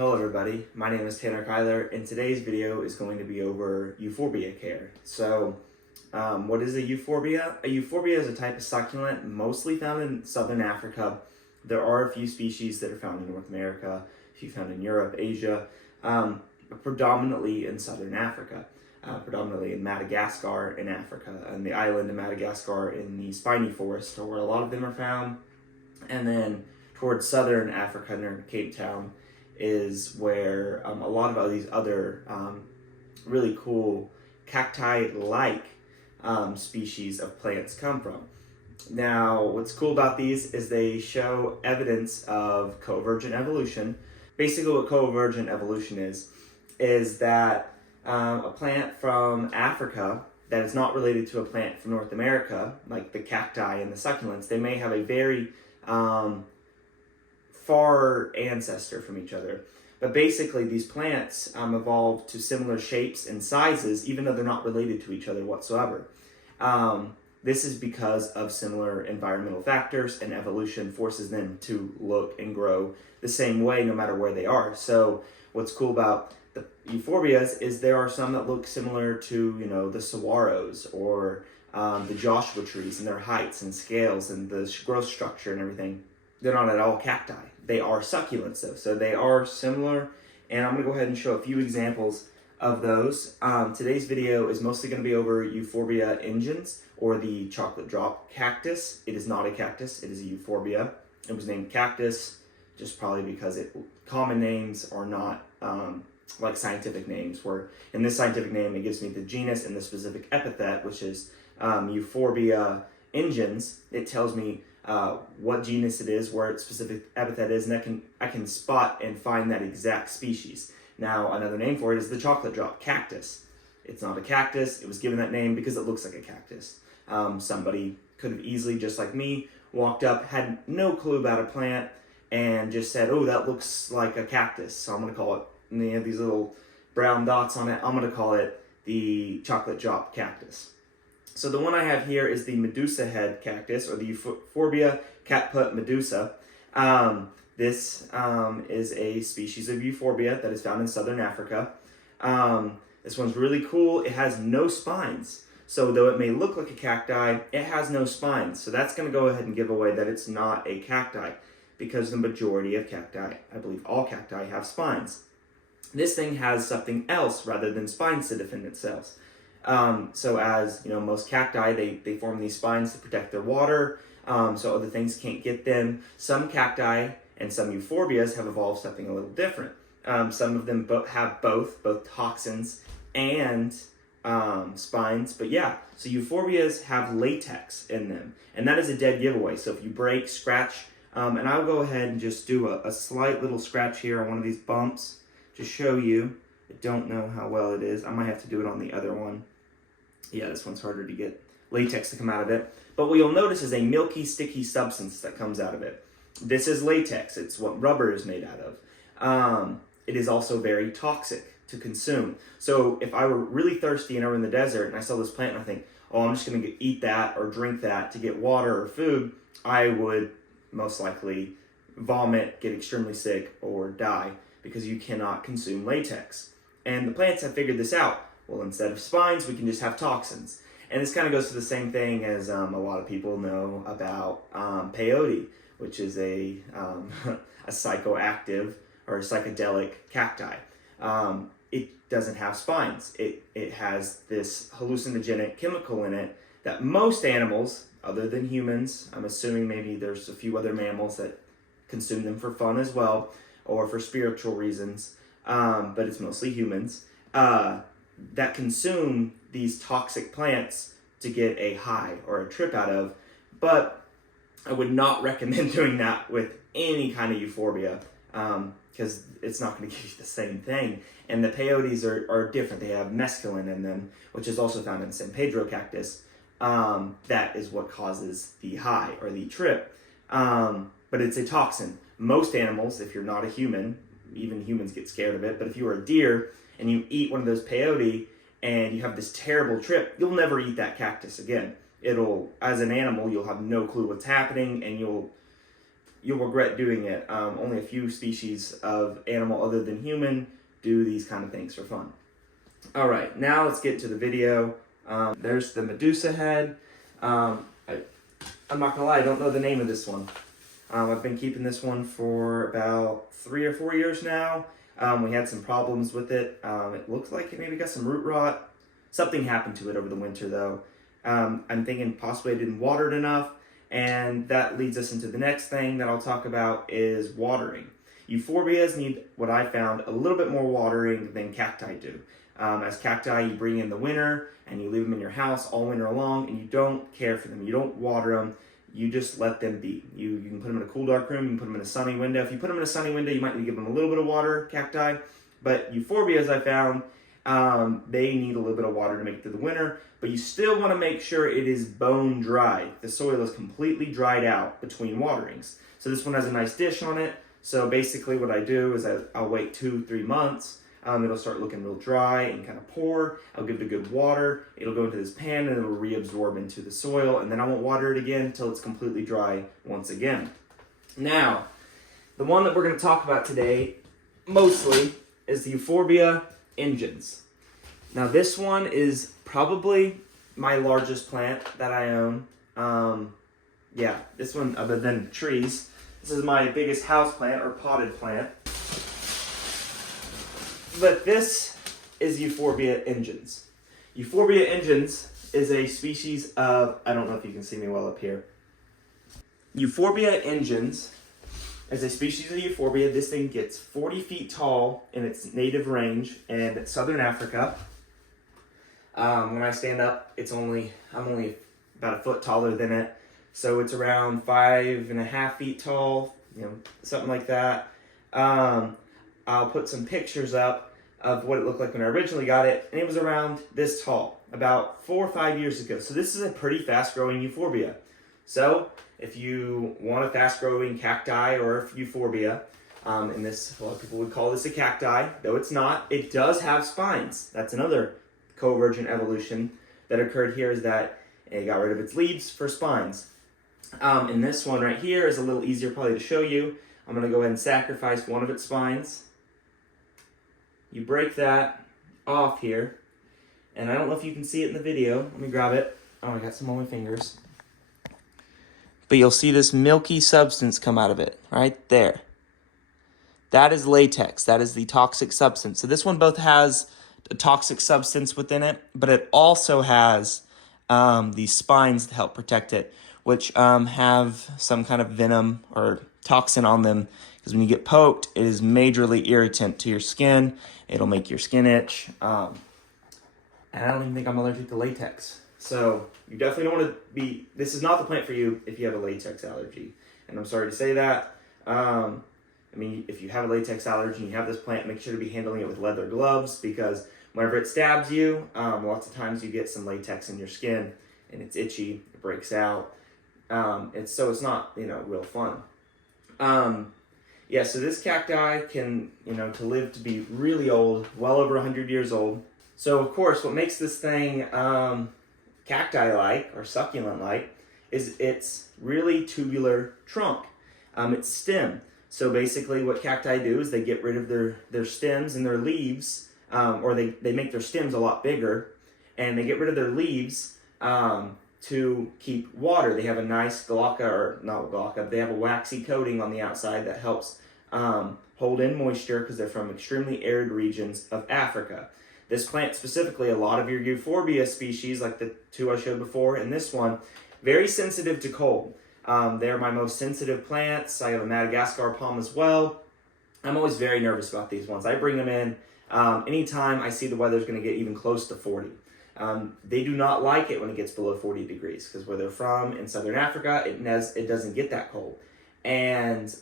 Hello everybody, my name is Tanner Kyler and today's video is going to be over euphorbia care. What is a euphorbia? A euphorbia is a type of succulent mostly found in southern Africa. There are a few species that are found in North America, a few found in Europe, Asia, but predominantly in southern Africa, predominantly in Madagascar in Africa, and the island of Madagascar in the spiny forest are where a lot of them are found. And then towards southern Africa near Cape Town is where a lot of these other really cool cacti-like species of plants come from. Now, what's cool about these is they show evidence of coemergent evolution. Basically, what coemergent evolution is that a plant from Africa that is not related to a plant from North America, like the cacti and the succulents, they may have a very far ancestor from each other. But basically, these plants evolved to similar shapes and sizes, even though they're not related to each other whatsoever. This is because of similar environmental factors, and evolution forces them to look and grow the same way no matter where they are. So what's cool about the euphorbias is there are some that look similar to, the saguaros or the Joshua trees and their heights and scales and the growth structure and everything. They're not at all cacti. They are succulents though, so they are similar, and I'm going to go ahead and show a few examples of those. Today's video is mostly going to be over Euphorbia ingens, or the chocolate drop cactus. It is not a cactus, it is a euphorbia. It was named cactus just probably because common names are not like scientific names, where in this scientific name it gives me the genus and the specific epithet, which is Euphorbia ingens. It tells me what genus it is, where its specific epithet is, and I can spot and find that exact species. Now, another name for it is the chocolate drop cactus. It's not a cactus. It was given that name because it looks like a cactus. Somebody could have easily, just like me, walked up, had no clue about a plant, and just said, oh, that looks like a cactus, so I'm going to call it, and they have these little brown dots on it, I'm going to call it the chocolate drop cactus. So the one I have here is the Medusa head cactus, or the Euphorbia caput medusa. This is a species of euphorbia that is found in southern Africa. This one's really cool. It has no spines. So though it may look like a cacti, it has no spines. So that's going to go ahead and give away that it's not a cacti, because the majority of cacti, I believe all cacti, have spines. This thing has something else rather than spines to defend itself. So as most cacti, they form these spines to protect their water, so other things can't get them. Some cacti and some euphorbias have evolved something a little different. Some of them have both toxins and spines. But yeah, so euphorbias have latex in them, and that is a dead giveaway. So if you break, scratch, and I'll go ahead and just do a slight little scratch here on one of these bumps to show you. I don't know how well it is. I might have to do it on the other one. Yeah, this one's harder to get latex to come out of it. But what you'll notice is a milky, sticky substance that comes out of it. This is latex. It's what rubber is made out of. It is also very toxic to consume. So if I were really thirsty and I were in the desert and I saw this plant and I think, oh, I'm just going to eat that or drink that to get water or food, I would most likely vomit, get extremely sick, or die, because you cannot consume latex. And the plants have figured this out. Well, instead of spines, we can just have toxins. And this kind of goes to the same thing as a lot of people know about peyote, which is a psychoactive or a psychedelic cacti. It doesn't have spines. It has this hallucinogenic chemical in it that most animals, other than humans, I'm assuming maybe there's a few other mammals that consume them for fun as well, or for spiritual reasons, but it's mostly humans, that consume these toxic plants to get a high or a trip out of. But I would not recommend doing that with any kind of euphorbia, because it's not going to give you the same thing. And the peyotes are different. They have mescaline in them, which is also found in San Pedro cactus. That is what causes the high or the trip. But it's a toxin. Most animals, if you're not a human, even humans get scared of it, but if you are a deer and you eat one of those peyote and you have this terrible trip, you'll never eat that cactus again. As an animal, you'll have no clue what's happening, and you'll you'll regret doing it. Only a few species of animal other than human do these kind of things for fun. All right, now let's get to the video. There's the Medusa head. I'm not gonna lie, I don't know the name of this one. I've been keeping this one for about 3 or 4 years now. We had some problems with it. It looks like it maybe got some root rot. Something happened to it over the winter though. I'm thinking possibly I didn't water it enough, and that leads us into the next thing that I'll talk about is watering. Euphorbias need, what I found, a little bit more watering than cacti do. As cacti, you bring in the winter and you leave them in your house all winter long, and you don't care for them. You don't water them. You just let them be. You can put them in a cool, dark room. You can put them in a sunny window. If you put them in a sunny window, you might need to give them a little bit of water, cacti. But euphorbias, I found, they need a little bit of water to make it through the winter. But you still want to make sure it is bone dry. The soil is completely dried out between waterings. So this one has a nice dish on it. So basically what I do is I'll wait 2-3 months. It'll start looking real dry and kind of poor. I'll give it a good water. It'll go into this pan and it'll reabsorb into the soil, and then I won't water it again until it's completely dry once again. Now, the one that we're going to talk about today mostly is the Euphorbia ingens. Now this one is probably my largest plant that I own. Yeah, this one, other than trees, this is my biggest house plant or potted plant. But this is Euphorbia ingens. Euphorbia ingens is a species of, I don't know if you can see me well up here. Euphorbia ingens is a species of euphorbia. This thing gets 40 feet tall in its native range in southern Africa. When I stand up, I'm only about a foot taller than it. So it's around 5.5 feet tall, something like that. I'll put some pictures up of what it looked like when I originally got it, and it was around this tall, about 4 or 5 years ago. So this is a pretty fast-growing euphorbia. So if you want a fast-growing cacti or euphorbia, and this, a lot of people would call this a cacti, though it's not, it does have spines. That's another convergent evolution that occurred here, is that it got rid of its leaves for spines. And this one right here is a little easier probably to show you. I'm going to go ahead and sacrifice one of its spines. You break that off here, and I don't know if you can see it in the video. Let me grab it. Oh, I got some on my fingers. But you'll see this milky substance come out of it, right there. That is latex. That is the toxic substance. So this one both has a toxic substance within it, but it also has these spines to help protect it, which have some kind of venom or toxin on them, because when you get poked, it is majorly irritant to your skin. It'll make your skin itch. And I don't even think I'm allergic to latex. So you definitely don't want to be, this is not the plant for you if you have a latex allergy. And I'm sorry to say that. If you have a latex allergy and you have this plant, make sure to be handling it with leather gloves, because whenever it stabs you, lots of times you get some latex in your skin and it's itchy, it breaks out. It's not, real fun. So this cacti can, to live to be really old, well over 100 years old. So of course, what makes this thing cacti-like or succulent-like is its really tubular trunk, its stem. So basically what cacti do is they get rid of their stems and their leaves, or they make their stems a lot bigger, and they get rid of their leaves to keep water. They have a nice they have a waxy coating on the outside that helps hold in moisture, because they're from extremely arid regions of Africa. This plant specifically, a lot of your euphorbia species, like the two I showed before and this one, very sensitive to cold. They're my most sensitive plants. I have a Madagascar palm as well. I'm always very nervous about these ones. I bring them in anytime I see the weather's going to get even close to 40. They do not like it when it gets below 40 degrees, because where they're from in southern Africa, it doesn't get that cold. And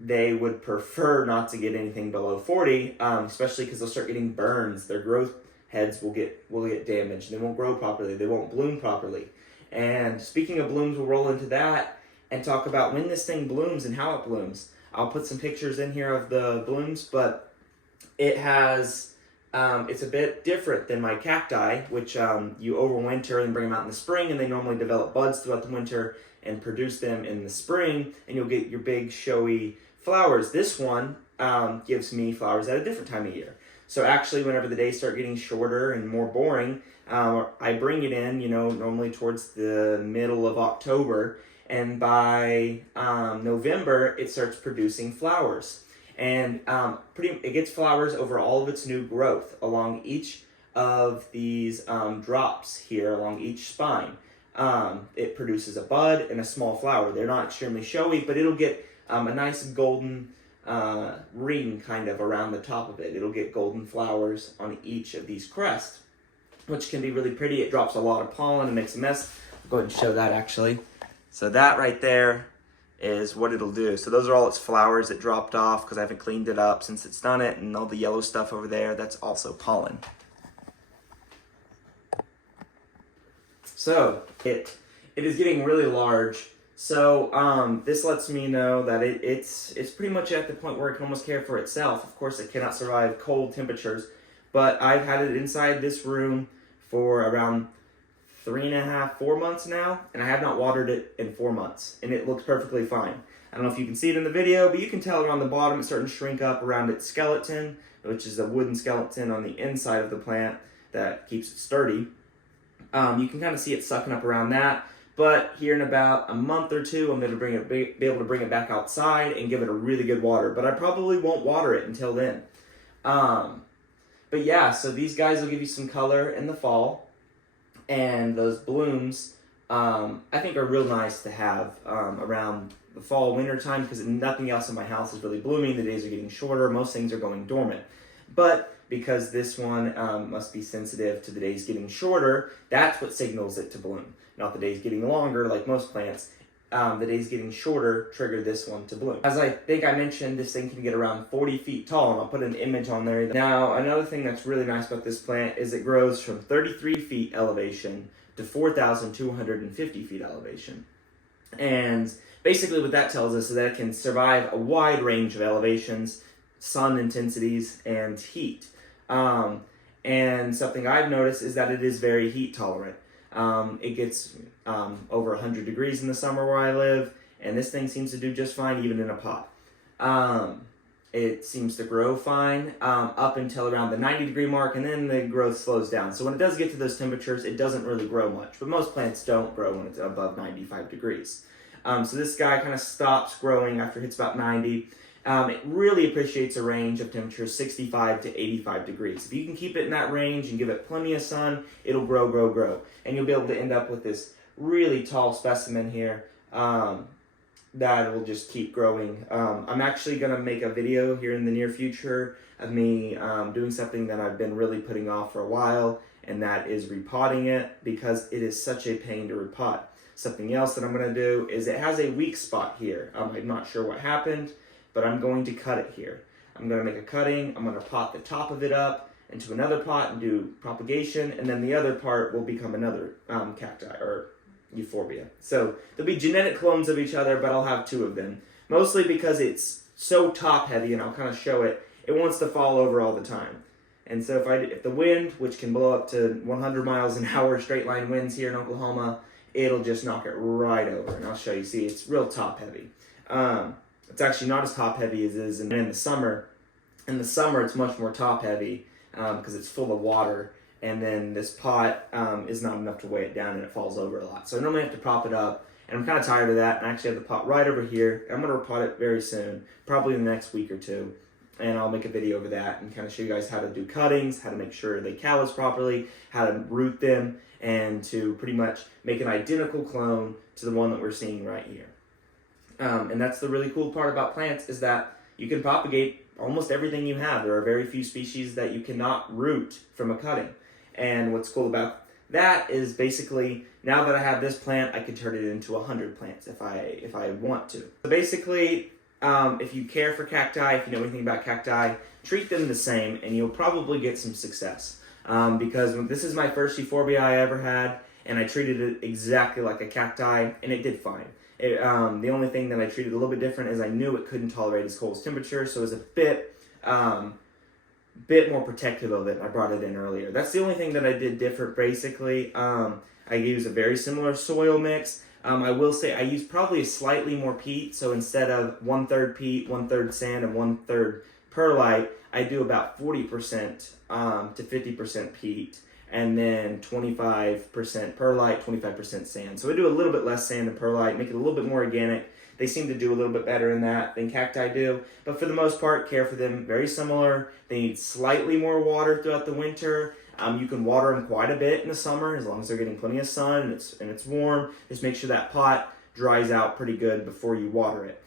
they would prefer not to get anything below 40, especially because they'll start getting burns. Their growth heads will get damaged. They won't grow properly. They won't bloom properly. And speaking of blooms, we'll roll into that and talk about when this thing blooms and how it blooms. I'll put some pictures in here of the blooms, but it has, it's a bit different than my cacti, which you overwinter and bring them out in the spring, and they normally develop buds throughout the winter and produce them in the spring, and you'll get your big showy flowers. This one gives me flowers at a different time of year. So actually, whenever the days start getting shorter and more boring, I bring it in, normally towards the middle of October, and by November, it starts producing flowers. And it gets flowers over all of its new growth along each of these drops here, along each spine. It produces a bud and a small flower. They're not extremely showy, but it'll get a nice golden ring kind of around the top of it. It'll get golden flowers on each of these crests, which can be really pretty. It drops a lot of pollen and makes a mess. I'll go ahead and show that actually. So that right there is what it'll do. So those are all its flowers that dropped off because I haven't cleaned it up since it's done it, and all the yellow stuff over there, that's also pollen. So it is getting really large. So this lets me know that it's pretty much at the point where it can almost care for itself. Of course, it cannot survive cold temperatures, but I've had it inside this room for around 3.5, 4 months now, and I have not watered it in 4 months, and it looks perfectly fine. I don't know if you can see it in the video, but you can tell around the bottom it's starting to shrink up around its skeleton, which is a wooden skeleton on the inside of the plant that keeps it sturdy. You can kind of see it sucking up around that, but here in about a month or two, I'm going to be able to bring it back outside and give it a really good water, but I probably won't water it until then. But yeah, so these guys will give you some color in the fall. And those blooms, I think are real nice to have around the fall, winter time, because nothing else in my house is really blooming. The days are getting shorter. Most things are going dormant. But because this one must be sensitive to the days getting shorter, that's what signals it to bloom. Not the days getting longer, like most plants. The days getting shorter trigger this one to bloom. As I think I mentioned, this thing can get around 40 feet tall, and I'll put an image on there. Now, another thing that's really nice about this plant is it grows from 33 feet elevation to 4,250 feet elevation. And basically what that tells us is that it can survive a wide range of elevations, sun intensities, and heat. And something I've noticed is that it is very heat tolerant. It gets over 100 degrees in the summer where I live, and this thing seems to do just fine even in a pot. It seems to grow fine up until around the 90-degree mark, and then the growth slows down. So when it does get to those temperatures, it doesn't really grow much, but most plants don't grow when it's above 95 degrees. So this guy kind of stops growing after it hits about 90. It really appreciates a range of temperatures 65 to 85 degrees. If you can keep it in that range and give it plenty of sun, it'll grow, grow, grow. And you'll be able to end up with this really tall specimen here that will just keep growing. I'm actually going to make a video here in the near future of me doing something that I've been really putting off for a while, and that is repotting it because it is such a pain to repot. Something else that I'm going to do is it has a weak spot here. I'm not sure what happened, but I'm going to cut it here. I'm going to make a cutting, I'm going to pot the top of it up into another pot and do propagation, and then the other part will become another cacti or euphorbia. So there'll be genetic clones of each other, but I'll have two of them. Mostly because it's so top heavy, and I'll kind of show it, it wants to fall over all the time. And so if the wind, which can blow up to 100 miles an hour straight line winds here in Oklahoma, it'll just knock it right over. And I'll show you, see, it's real top heavy. It's actually not as top heavy as it is in the summer. In the summer, it's much more top heavy because it's full of water. And then this pot is not enough to weigh it down, and it falls over a lot. So I normally have to prop it up, and I'm kind of tired of that. And I actually have the pot right over here. I'm going to repot it very soon, probably in the next week or two. And I'll make a video over that and kind of show you guys how to do cuttings, how to make sure they callus properly, how to root them, and to pretty much make an identical clone to the one that we're seeing right here. And that's the really cool part about plants, is that you can propagate almost everything you have. There are very few species that you cannot root from a cutting. And what's cool about that is basically, now that I have this plant, I can turn it into 100 plants if I want to. So basically, if you care for cacti, if you know anything about cacti, treat them the same and you'll probably get some success. Because this is my first euphorbia I ever had, and I treated it exactly like a cacti, and it did fine. The only thing that I treated a little bit different is I knew it couldn't tolerate as cold as temperature, so it was a bit more protective of it. I brought it in earlier. That's the only thing that I did different, basically. I used a very similar soil mix, I will say I use probably slightly more peat, so instead of 1/3 peat, 1/3 sand, and 1/3 perlite, I do about 40% to 50% peat, and then 25% perlite, 25% sand. So I do a little bit less sand and perlite, make it a little bit more organic. They seem to do a little bit better in that than cacti do, but for the most part, care for them very similar. They need slightly more water throughout the winter. You can water them quite a bit in the summer as long as they're getting plenty of sun and it's warm. Just make sure that pot dries out pretty good before you water it.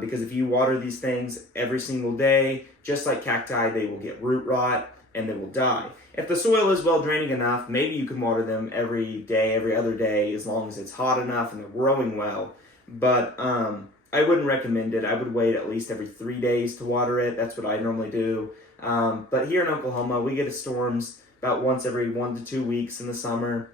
Because if you water these things every single day, just like cacti, they will get root rot and they will die. If the soil is well draining enough, maybe you can water them every day, every other day, as long as it's hot enough and they're growing well. But I wouldn't recommend it. I would wait at least every 3 days to water it. That's what I normally do. But here in Oklahoma, we get storms about once every 1 to 2 weeks in the summer.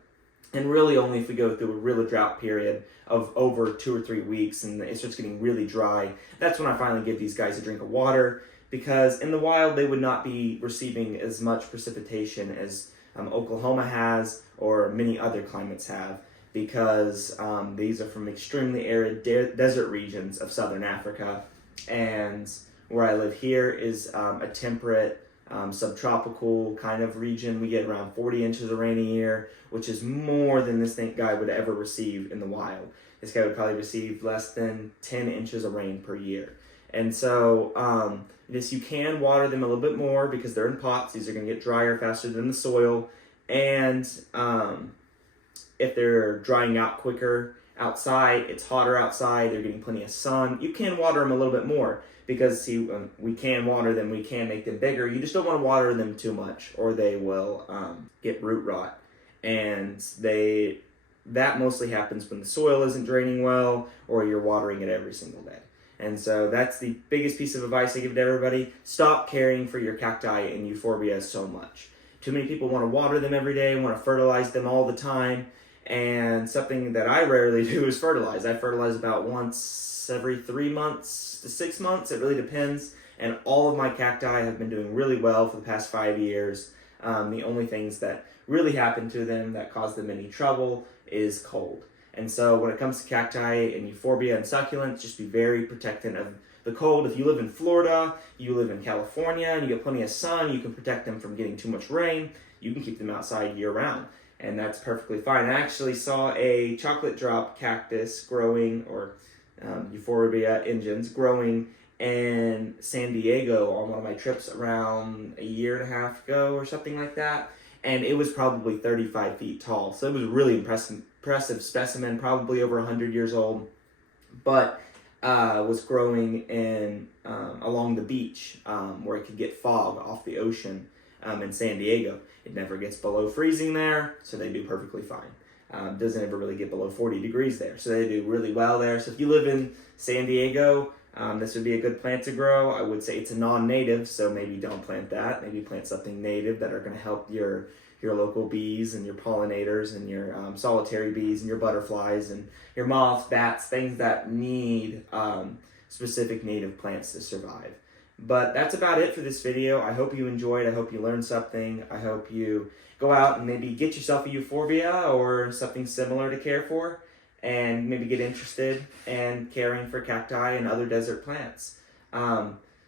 And really only if we go through a real drought period of over 2 or 3 weeks and it starts getting really dry. That's when I finally give these guys a drink of water, because in the wild they would not be receiving as much precipitation as Oklahoma has or many other climates have, because these are from extremely arid desert regions of southern Africa, and where I live here is a temperate subtropical kind of region. We get around 40 inches of rain a year, which is more than this guy would ever receive in the wild. This guy would probably receive less than 10 inches of rain per year. And so yes, you can water them a little bit more because they're in pots. These are going to get drier faster than the soil, and if they're drying out quicker outside, it's hotter outside, they're getting plenty of sun, you can water them a little bit more, because see, we can water them, we can make them bigger. You just don't want to water them too much or they will get root rot. And that mostly happens when the soil isn't draining well or you're watering it every single day. And so that's the biggest piece of advice I give to everybody. Stop caring for your cacti and euphorbia so much. Too many people want to water them every day, want to fertilize them all the time. And something that I rarely do is fertilize. I fertilize about once every 3 months to 6 months. It really depends. And all of my cacti have been doing really well for the past 5 years. The only things that really happen to them that cause them any trouble is cold. And so when it comes to cacti and euphorbia and succulents, just be very protectant of the cold. If you live in Florida, you live in California, and you get plenty of sun, you can protect them from getting too much rain. You can keep them outside year round, and that's perfectly fine. I actually saw a chocolate drop cactus growing, or Euphorbia ingens growing in San Diego on one of my trips around a year and a half ago or something like that. And it was probably 35 feet tall. So it was a really impressive specimen, probably over 100 years old, but was growing in along the beach where it could get fog off the ocean in San Diego. It never gets below freezing there, so they do perfectly fine. Doesn't ever really get below 40 degrees there, so they do really well there. So if you live in San Diego, this would be a good plant to grow. I would say it's a non-native, so maybe don't plant that. Maybe plant something native that are going to help your local bees and your pollinators and your solitary bees and your butterflies and your moths, bats, things that need specific native plants to survive. But that's about it for this video. I hope you enjoyed. I hope you learned something. I hope you go out and maybe get yourself a euphorbia or something similar to care for, and maybe get interested in caring for cacti and other desert plants.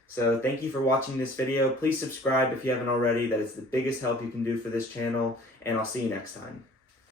So thank you for watching this video. Please subscribe if you haven't already. That is the biggest help you can do for this channel, and I'll see you next time.